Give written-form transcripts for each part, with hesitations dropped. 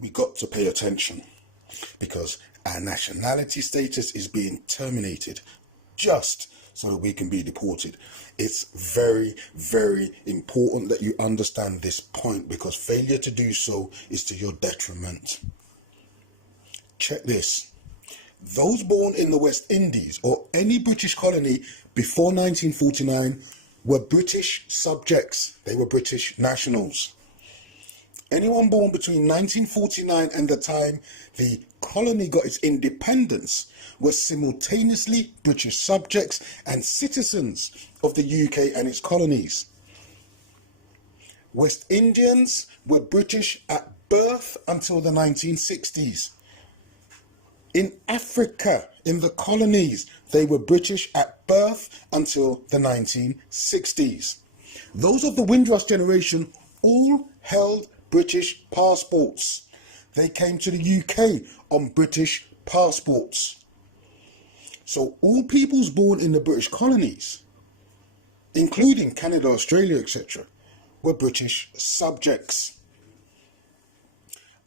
we got to pay attention, because our nationality status is being terminated just so that we can be deported. It's very, very important that you understand this point, because failure to do so is to your detriment. Check this. Those born in the West Indies or any British colony before 1949 were British subjects. They were British nationals. Anyone born between 1949 and the time the colony got its independence was simultaneously British subjects and citizens of the UK and its colonies. West Indians were British at birth until the 1960s. In Africa, in the colonies, they were British at birth until the 1960s. Those of the Windrush generation all held British passports. They came to the UK on British passports. So all peoples born in the British colonies, including Canada, Australia, etc., were British subjects.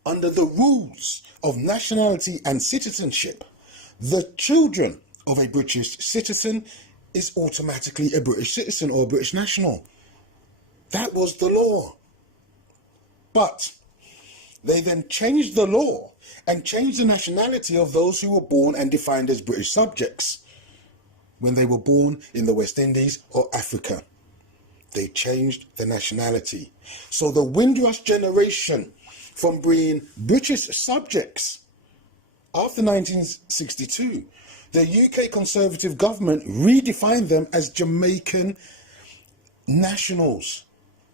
Under the rules of nationality and citizenship, the children of a British citizen is automatically a British citizen or a British national. That was the law. But they then changed the law and changed the nationality of those who were born and defined as British subjects when they were born in the West Indies or Africa. They changed the nationality. So the Windrush generation, from being British subjects after 1962, the UK Conservative government redefined them as Jamaican nationals,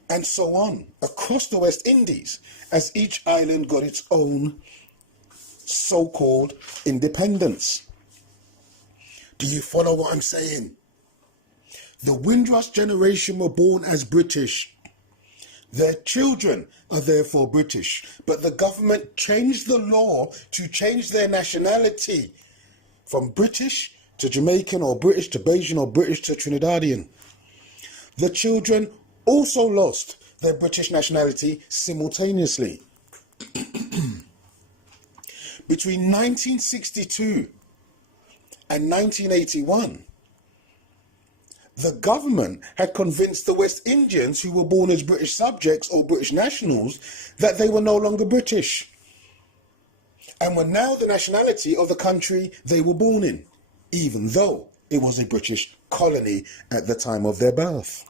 and so on, across the West Indies, as each island got its own so-called independence. Do you follow what I'm saying? The Windrush generation were born as British. Their children are therefore British, but the government changed the law to change their nationality from British to Jamaican, or British to Bajan, or British to Trinidadian. The children also lost their British nationality simultaneously. Between 1962 and 1981, the government had convinced the West Indians who were born as British subjects or British nationals that they were no longer British and were now the nationality of the country they were born in, even though it was a British colony at the time of their birth.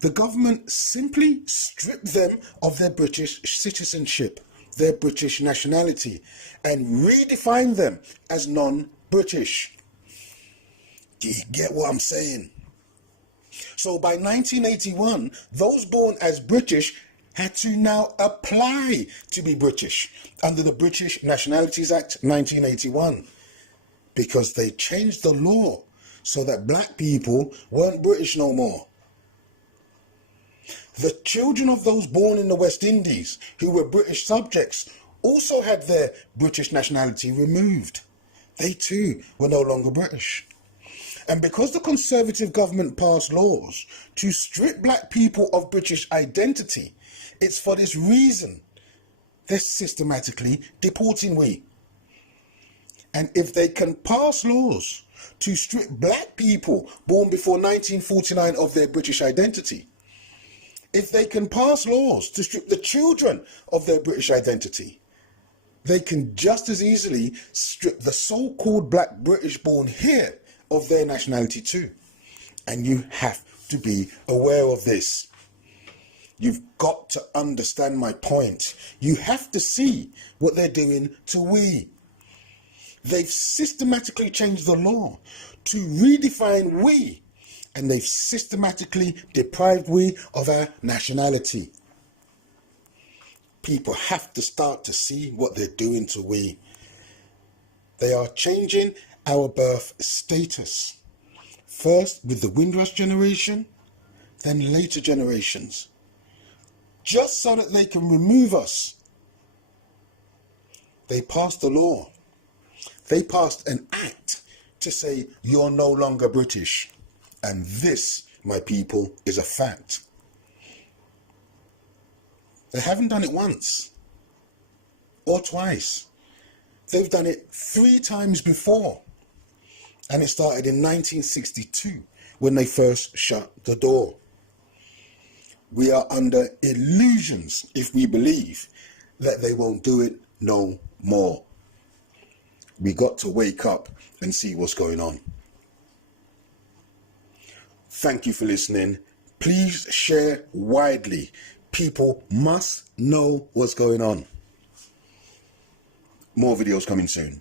The government simply stripped them of their British citizenship, their British nationality, and redefined them as non-British. Do you get what I'm saying? So by 1981, those born as British had to now apply to be British under the British Nationalities Act 1981, because they changed the law so that black people weren't British no more. The children of those born in the West Indies who were British subjects also had their British nationality removed. They too were no longer British. And because the Conservative government passed laws to strip black people of British identity, it's for this reason they're systematically deporting we. And if they can pass laws to strip black people born before 1949 of their British identity, if they can pass laws to strip the children of their British identity, they can just as easily strip the so-called black British born here of their nationality too. And you have to be aware of this. You've got to understand my point. You have to see what they're doing to we. They've systematically changed the law to redefine we, and they've systematically deprived we of our nationality. People have to start to see what they're doing to we. They are changing our birth status. First with the Windrush generation, then later generations. Just so that they can remove us. They passed a law. They passed an act to say you're no longer British. And this, my people, is a fact. They haven't done it once. or twice. They've done it 3 times before. And it started in 1962 when they first shut the door. We are under illusions if we believe that they won't do it no more. We got to wake up and see what's going on. Thank you for listening. Please share widely. People must know what's going on. More videos coming soon.